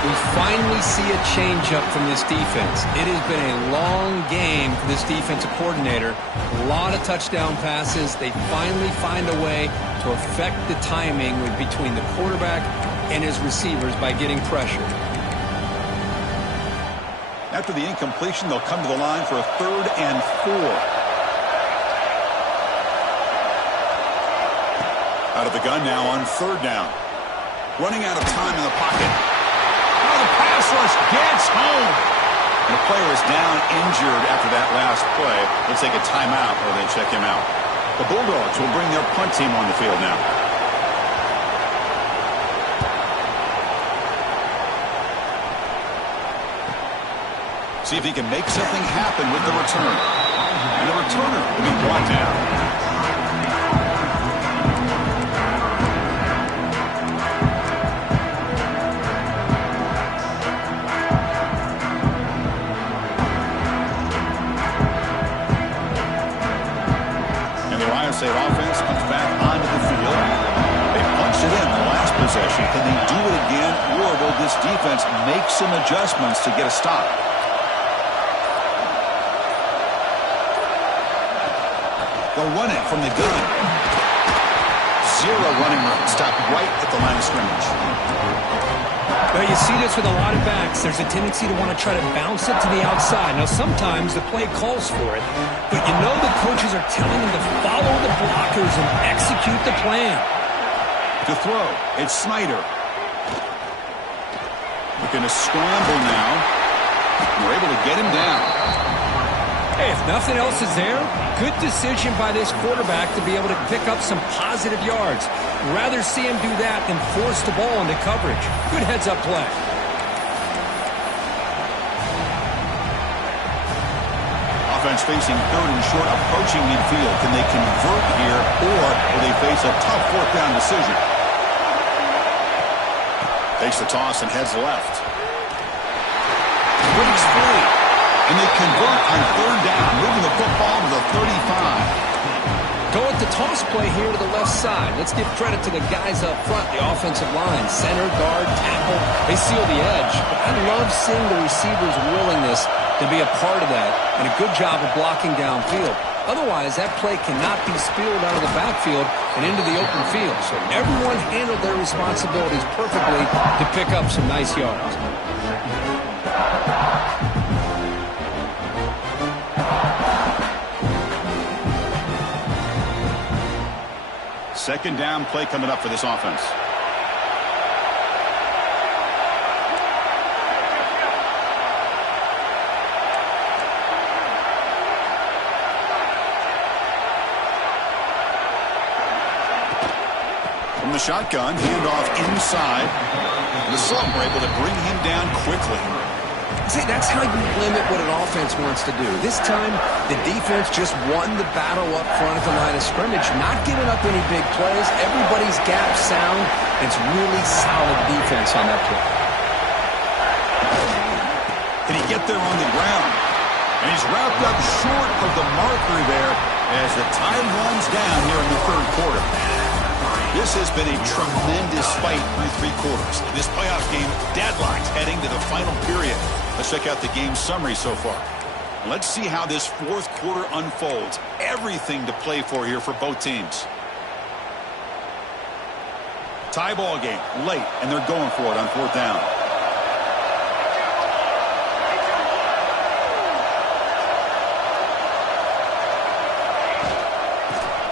We finally see a change-up from this defense. It has been a long game for this defensive coordinator. A lot of touchdown passes. They finally find a way to affect the timing between the quarterback and his receivers by getting pressure. After the incompletion, they'll come to the line for a 3rd and 4. Out of the gun now on 3rd down. Running out of time in the pocket. Oh, the pass rush gets home. And the player is down injured after that last play. They'll take a timeout or they check him out. The Bulldogs will bring their punt team on the field now. See if he can make something happen with the return. And the returner will be brought down. State offense comes back onto the field. They punched it in the last possession. Can they do it again, or will this defense make some adjustments to get a stop? They'll run it from the gun. 0 running room. Stop right at the line of scrimmage. Well, you see this with a lot of backs. There's a tendency to want to try to bounce it to the outside. Now, sometimes the play calls for it, but you know the coaches are telling them to follow the blockers and execute the plan. To throw, it's Snyder. Looking to scramble now. We're able to get him down. Hey, if nothing else is there, good decision by this quarterback to be able to pick up some positive yards. Rather see him do that than force the ball into coverage. Good heads-up play. Offense facing 3rd and short, approaching midfield. Can they convert here, or will they face a tough 4th down decision? Takes the toss and heads left. Breaks free. And they convert on 3rd down, moving the football to the 35. Go with the toss play here to the left side. Let's give credit to the guys up front, the offensive line, center, guard, tackle. They seal the edge. But I love seeing the receiver's willingness to be a part of that and a good job of blocking downfield. Otherwise, that play cannot be spilled out of the backfield and into the open field. So everyone handled their responsibilities perfectly to pick up some nice yards. Second down play coming up for this offense. From the shotgun, handoff inside. The Sultan were able to bring him down quickly. See, that's how you limit what an offense wants to do. This time, the defense just won the battle up front at the line of scrimmage, not giving up any big plays. Everybody's gap sound. It's really solid defense on that play. Can he get there on the ground? And he's wrapped up short of the marker there as the time runs down here in the third quarter. This has been a tremendous fight through three quarters. This playoff game deadlocked heading to the final period. Let's check out the game summary so far. Let's see how this fourth quarter unfolds. Everything to play for here for both teams. Tie ball game late, and they're going for it on fourth down.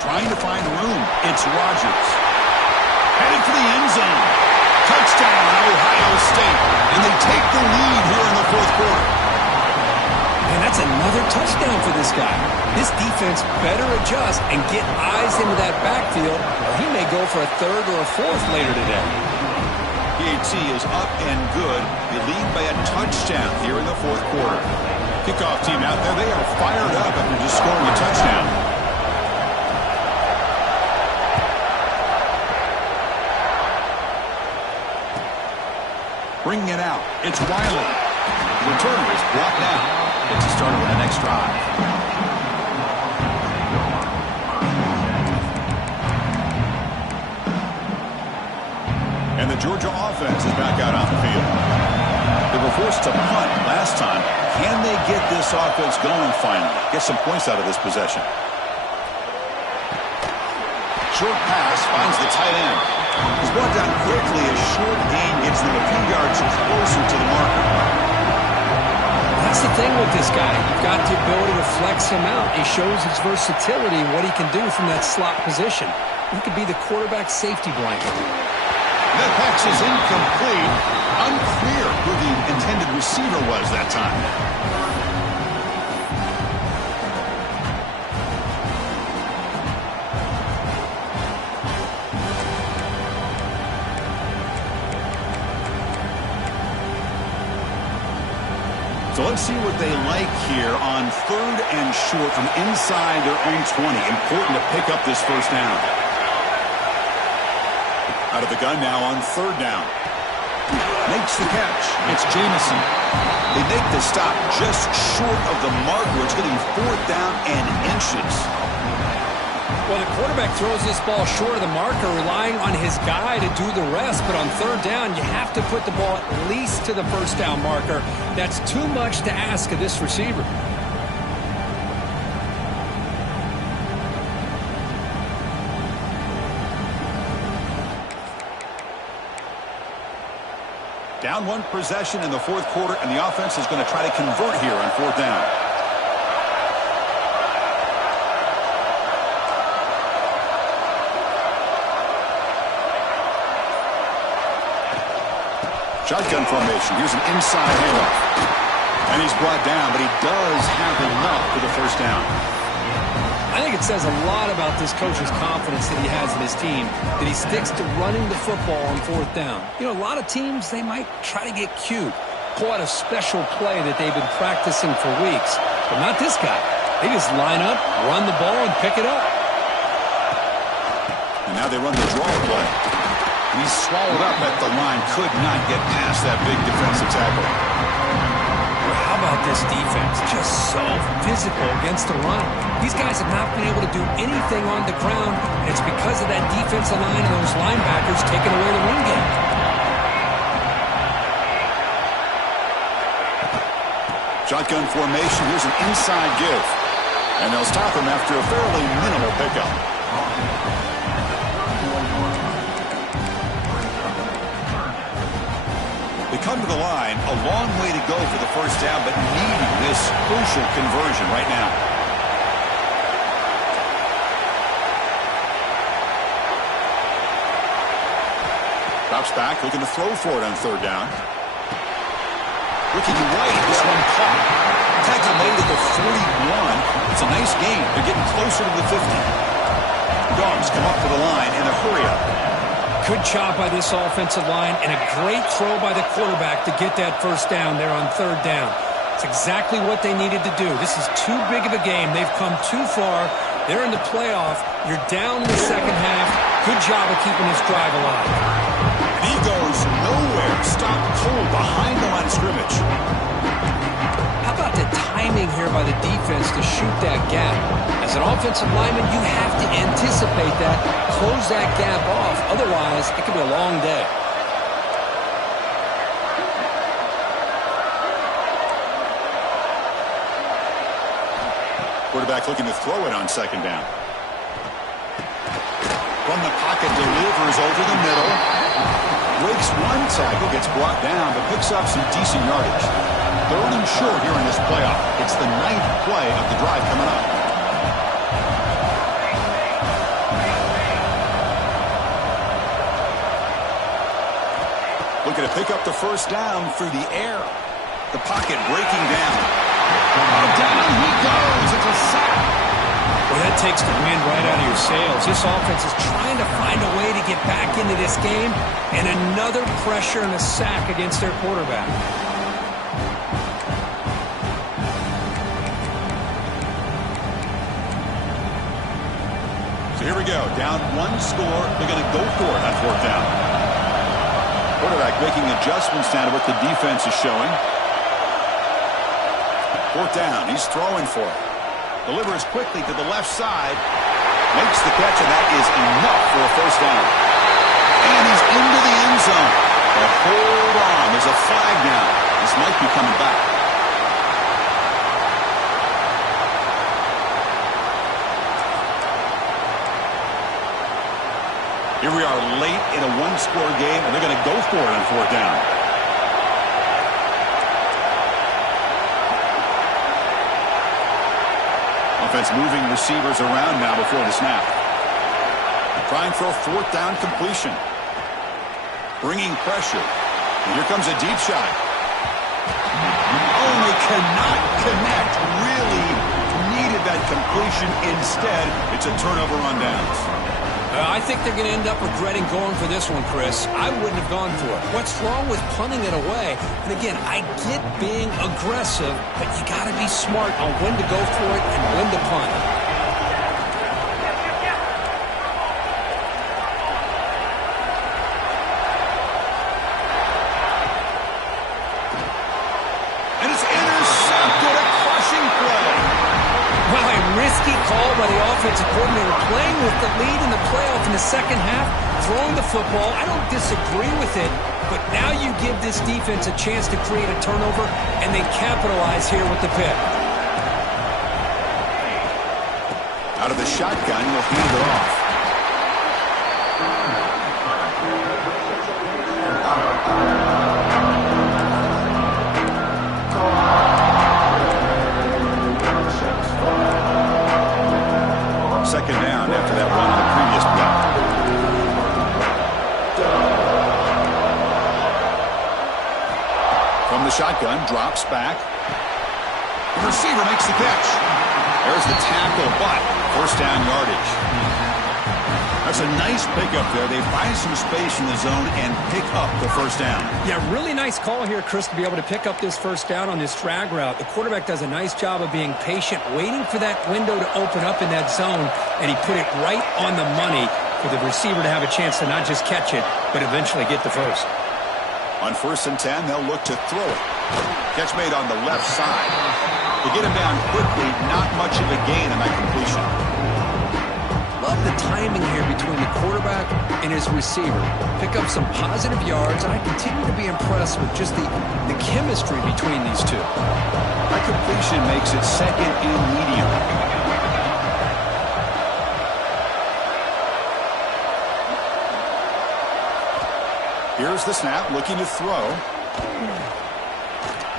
Trying to find room. It's Rodgers. Heading for the end zone. Touchdown, Ohio State. And they take the lead here in the fourth quarter. And that's another touchdown for this guy. This defense better adjust and get eyes into that backfield, or he may go for a third or a fourth later today. PAT is up and good. They lead by a touchdown here in the fourth quarter. Kickoff team out there, they are fired up after just scoring a touchdown. Bringing it out. It's Wiley. The returner is brought down. Gets us started with the next drive. And the Georgia offense is back out on the field. They were forced to punt last time. Can they get this offense going finally? Get some points out of this possession. Short pass finds the tight end. He's brought down quickly. A short gain gets them a few yards closer to the marker. That's the thing with this guy. You've got the ability to flex him out. He shows his versatility and what he can do from that slot position. He could be the quarterback safety blanket. That pass is incomplete. Unclear who the intended receiver was that time. So let's see what they like here on third and short from inside their own 20. Important to pick up this first down. Out of the gun now on third down. Makes the catch. It's Jamison. They make the stop just short of the marker. It's going to be fourth down and inches. Well, the quarterback throws this ball short of the marker, relying on his guy to do the rest. But on third down, you have to put the ball at least to the first down marker. That's too much to ask of this receiver. Down one possession in the fourth quarter, and the offense is going to try to convert here on fourth down. Shotgun formation. Here's an inside handoff. And he's brought down, but he does have enough for the first down. I think it says a lot about this coach's confidence that he has in his team, that he sticks to running the football on fourth down. You know, a lot of teams, they might try to get cute, pull out a special play that they've been practicing for weeks. But not this guy. They just line up, run the ball, and pick it up. And now they run the draw play. And he's swallowed up at the line. Could not get past that big defensive tackle. How about this defense? Just so so physical against the run. These guys have not been able to do anything on the ground, and it's because of that defensive line and those linebackers taking away the run game. Shotgun formation. Here's an inside give. And they'll stop him after a fairly minimal pickup. They come to the line. A long way to go for the first down, but needing this crucial conversion right now. Drops back, looking to throw for it on third down. Looking right, this one caught. Tackle made at the 41. It's a nice gain. They're getting closer to the 50. Dogs come up to the line in a hurry-up. Good job by this offensive line and a great throw by the quarterback to get that first down there on third down. It's exactly what they needed to do. This is too big of a game. They've come too far. They're in the playoff. You're down in the second half. Good job of keeping this drive alive. And he goes nowhere. Stopped cold behind the line of scrimmage. How about the timing here by the defense to shoot that gap? As an offensive lineman, you have to anticipate that, close that gap off. Otherwise, it could be a long day. Quarterback looking to throw it on second down. From the pocket, delivers over the middle. Breaks one tackle, gets brought down, but picks up some decent yardage. Third and short here in this playoff. It's the 9th play of the drive coming up. Looking to pick up the first down through the air. The pocket breaking down. Oh, down he goes. It's a sack. Well, that takes the wind right out of your sails. This offense is trying to find a way to get back into this game, and another pressure and a sack against their quarterback. So here we go. Down one score. They're going to go for it on fourth down. Quarterback making adjustments now to what the defense is showing. Fourth down. He's throwing for it. Delivers quickly to the left side. Makes the catch, and that is enough for a first down. And he's into the end zone. But hold on. There's a flag now. This might be coming back. Here we are late in a one-score game, and they're going to go for it on fourth down. Offense moving receivers around now before the snap. Trying for a fourth down completion. Bringing pressure. And here comes a deep shot. Oh, they cannot connect. Really needed that completion. Instead, it's a turnover on downs. I think they're going to end up regretting going for this one, Chris. I wouldn't have gone for it. What's wrong with punting it away? And again, I get being aggressive, but you got to be smart on when to go for it and when to punt. And it's intercepted. A crushing play. Well, a risky call by the offensive coordinator, playing with the lead in the playoff in the second half, throwing the football. I don't disagree with it, but now you give this defense a chance to create a turnover, and they capitalize here with the pick. Out of the shotgun, he'll hand it off. Second down after that run on the previous play. From the shotgun, drops back. The receiver makes the catch. There's the tackle, but first down yardage. That's a nice pickup there. They find some space in the zone and pick up the first down. Yeah, really nice call here, Chris, to be able to pick up this first down on this drag route. The quarterback does a nice job of being patient, waiting for that window to open up in that zone, and he put it right on the money for the receiver to have a chance to not just catch it, but eventually get the first. On 1st and 10, they'll look to throw it. Catch made on the left side. To get him down quickly, not much of a gain on that completion. Love the timing here between the quarterback and his receiver. Pick up some positive yards, and I continue to be impressed with just the chemistry between these two. That completion makes it second and medium. Here's the snap, looking to throw.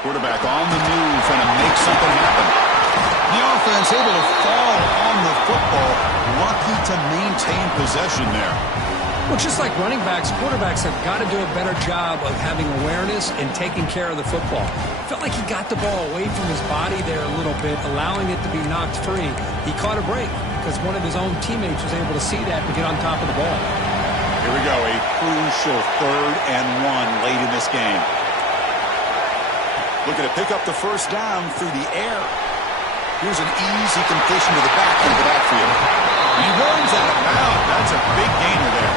Quarterback on the move, trying to make something happen. The offense able to fall on the football, lucky to maintain possession there. Well, just like running backs, quarterbacks have got to do a better job of having awareness and taking care of the football. Felt like he got the ball away from his body there a little bit, allowing it to be knocked free. He caught a break because one of his own teammates was able to see that and get on top of the ball. Here we go, a crucial 3rd and 1 late in this game. Looking to pick up the first down through the air. Here's an easy completion to the back into the backfield. He runs out of bounds. That's a big gainer there.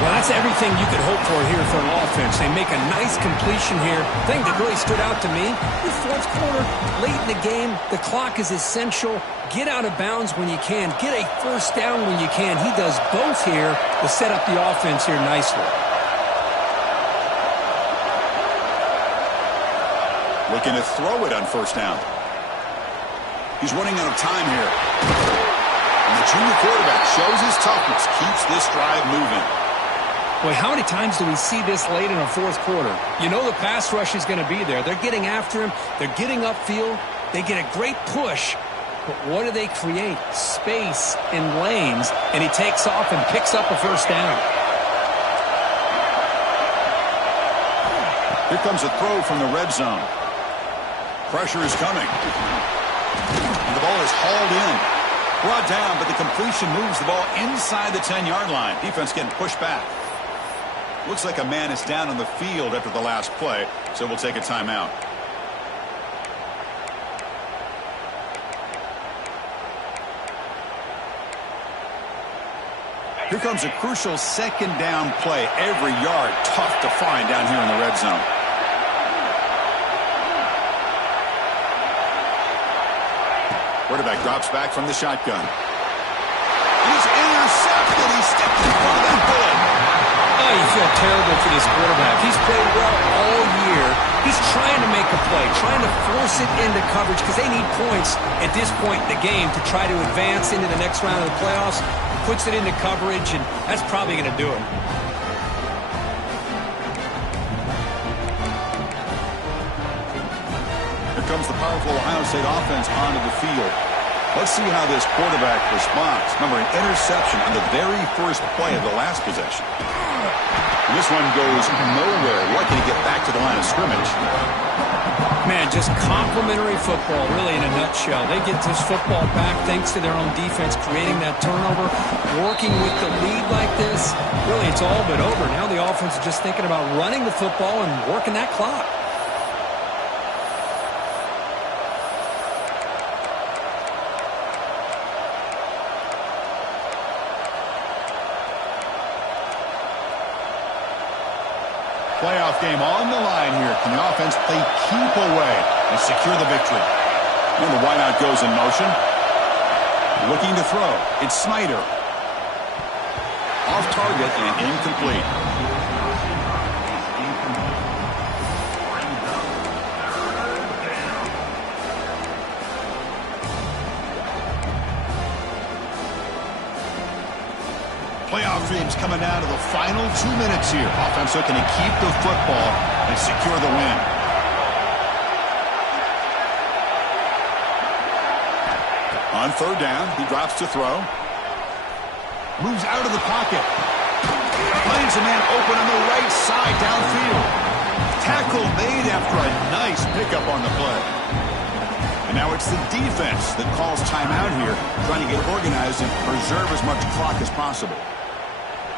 Well, that's everything you could hope for here for an offense. They make a nice completion here. The thing that really stood out to me, the 4th quarter, late in the game, the clock is essential. Get out of bounds when you can. Get a first down when you can. He does both here to set up the offense here nicely. Looking to throw it on first down. He's running out of time here. And the junior quarterback shows his toughness, keeps this drive moving. Boy, how many times do we see this late in a 4th quarter? You know the pass rush is going to be there. They're getting after him. They're getting upfield. They get a great push. But what do they create? Space and lanes. And he takes off and picks up a first down. Here comes a throw from the red zone. Pressure is coming. And the ball is hauled in. Brought down, but the completion moves the ball inside the 10-yard line. Defense getting pushed back. Looks like a man is down on the field after the last play, so we'll take a timeout. Here comes a crucial 2nd down play. Every yard tough to find down here in the red zone. Quarterback drops back from the shotgun. He's intercepted. He stepped in front of that bullet. Oh, you feel terrible for this quarterback. He's played well all year. He's trying to make a play, trying to force it into coverage because they need points at this point in the game to try to advance into the next round of the playoffs. Puts it into coverage, and that's probably going to do it. Here comes the powerful Ohio State offense onto the field. Let's see how this quarterback responds. Remember, an interception on the very first play of the last possession. And this one goes nowhere. Lucky to get back to the line of scrimmage. Man, just complimentary football, really, in a nutshell. They get this football back thanks to their own defense, creating that turnover, working with the lead like this. Really, it's all but over. Now the offense is just thinking about running the football and working that clock. Playoff game on the line here. Can the offense play keep away and secure the victory? And the wideout goes in motion. Looking to throw. It's Snyder. Off target and incomplete. Playoff dreams coming down to the final 2 minutes here. Offense looking to keep the football and secure the win. On 3rd down, he drops to throw. Moves out of the pocket. Finds a man open on the right side downfield. Tackle made after a nice pickup on the play. And now it's the defense that calls timeout here, trying to get organized and preserve as much clock as possible.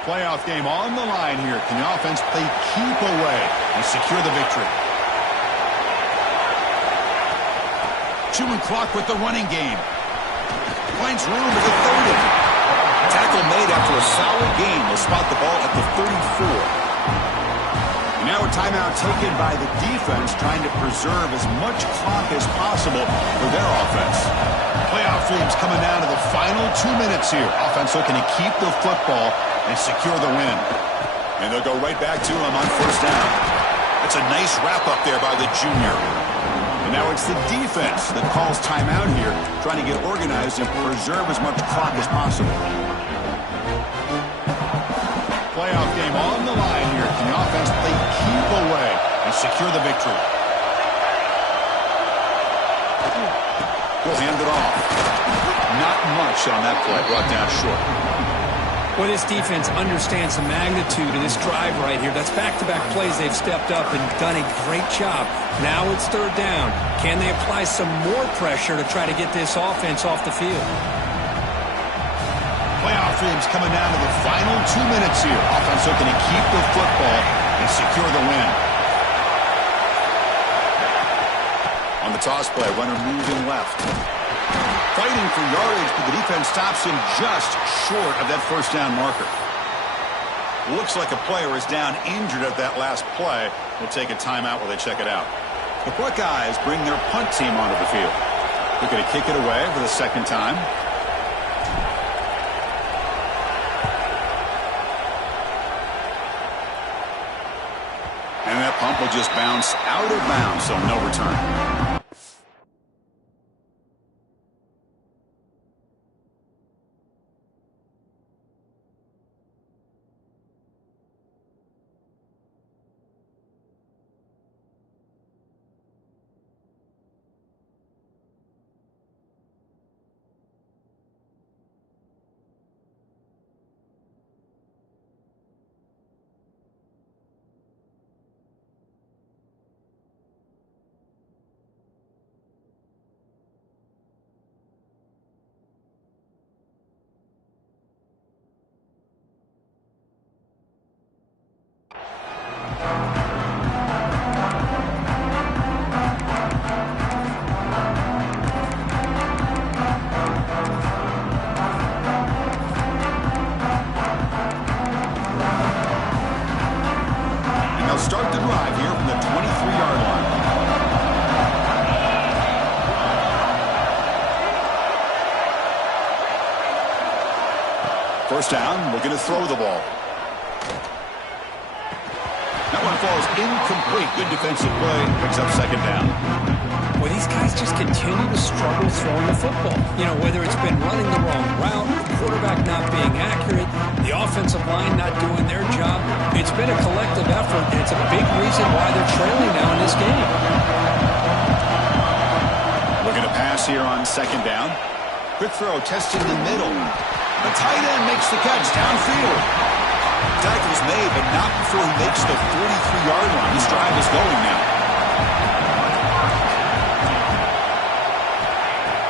Playoff game on the line here. Can the offense play keep away and secure the victory? Chewing clock with the running game. Finds room at the 30. Tackle made after a solid game. Will spot the ball at the 34. Now a timeout taken by the defense, trying to preserve as much clock as possible for their offense. Playoff dreams coming down to the final 2 minutes here. Offense looking to keep the football and secure the win. And they'll go right back to him on first down. That's a nice wrap-up there by the junior. And now it's the defense that calls timeout here, trying to get organized and preserve as much clock as possible. Playoff game on the line here. Can the offense play keep away and secure the victory? We'll hand it off. Not much on that play. Brought down short. Well, this defense understands the magnitude of this drive right here. That's back-to-back plays. They've stepped up and done a great job. Now it's third down. Can they apply some more pressure to try to get this offense off the field? Playoff dreams coming down to the final 2 minutes here. Offense looking to keep the football and secure the win. On the toss play, runner moving left. Fighting for yardage, but the defense stops him just short of that first down marker. Looks like a player is down injured at that last play. We'll take a timeout while they check it out. The Buckeyes bring their punt team onto the field. They're going to kick it away for the second time. And that pump will just bounce out of bounds, so no return. Start the drive here from the 23-yard line. First down, looking to throw the ball. That one falls incomplete. Good defensive play. Picks up second down. Well, these guys just continue to struggle throwing the football. You know, whether it's been running the wrong route, the quarterback not being accurate, the offensive line not doing their job. It's been a collective effort, and it's a big reason why they're trailing now in this game. Looking to pass here on second down. Quick throw, testing the middle. The tight end makes the catch downfield. Tackle is made, but not before he makes the 43-yard line. This drive is going now.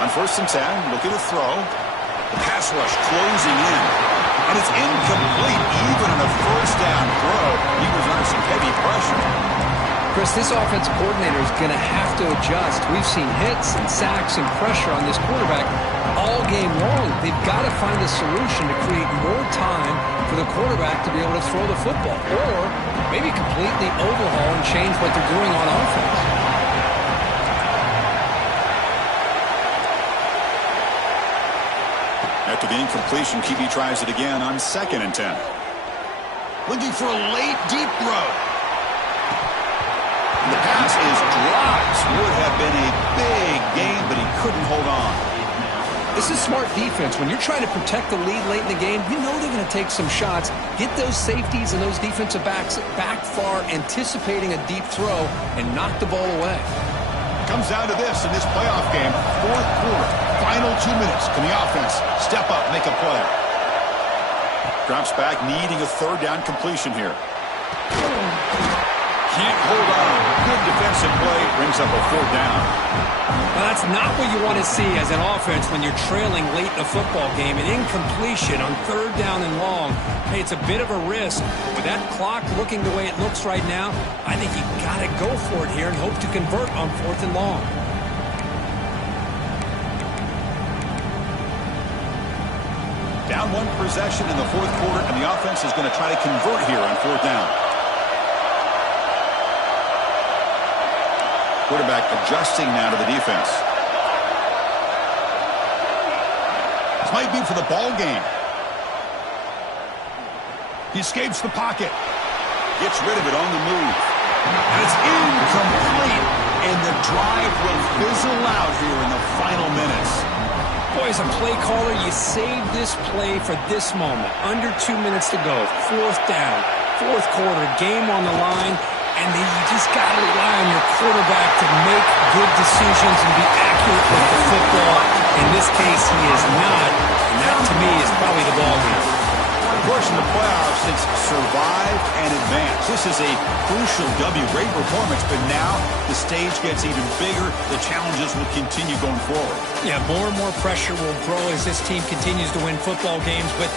On first and 10, looking to throw. The pass rush closing in. And it's incomplete, even on a first down throw. He was under some heavy pressure. Chris, this offensive coordinator is going to have to adjust. We've seen hits and sacks and pressure on this quarterback all game long. They've got to find a solution to create more time for the quarterback to be able to throw the football. Or maybe completely overhaul and change what they're doing on offense. After the incompletion, QB tries it again on second and 10. Looking for a late, deep throw. And the pass is dropped. Would have been a big gain, but he couldn't hold on. This is smart defense. When you're trying to protect the lead late in the game, you know they're going to take some shots, get those safeties and those defensive backs back far, anticipating a deep throw, and knock the ball away. Comes down to this in this playoff game. Fourth quarter, final 2 minutes. Can the offense step up, make a play? Drops back, needing a third down completion here. Can't hold on. Good defensive play. Brings up a fourth down. Well, that's not what you want to see as an offense when you're trailing late in a football game. An incompletion on third down and long. Hey, it's a bit of a risk. With that clock looking the way it looks right now, I think you've got to go for it here and hope to convert on fourth and long. Down one possession in the fourth quarter, and the offense is going to try to convert here on fourth down. Quarterback adjusting now to the defense. This might be for the ball game. He escapes the pocket. Gets rid of it on the move. And it's incomplete. And the drive will fizzle out here in the final minutes. Boy, as a play caller, you save this play for this moment. Under 2 minutes to go. 4th down. 4th quarter. Game on the line. And then you just got to rely on your quarterback to make good decisions and be accurate with the football. In this case, he is not. And that, to me, is probably the ball game. Of course, in the playoffs, it's survive and advance. This is a crucial W. Great performance, but now the stage gets even bigger. The challenges will continue going forward. Yeah, more and more pressure will grow as this team continues to win football games, but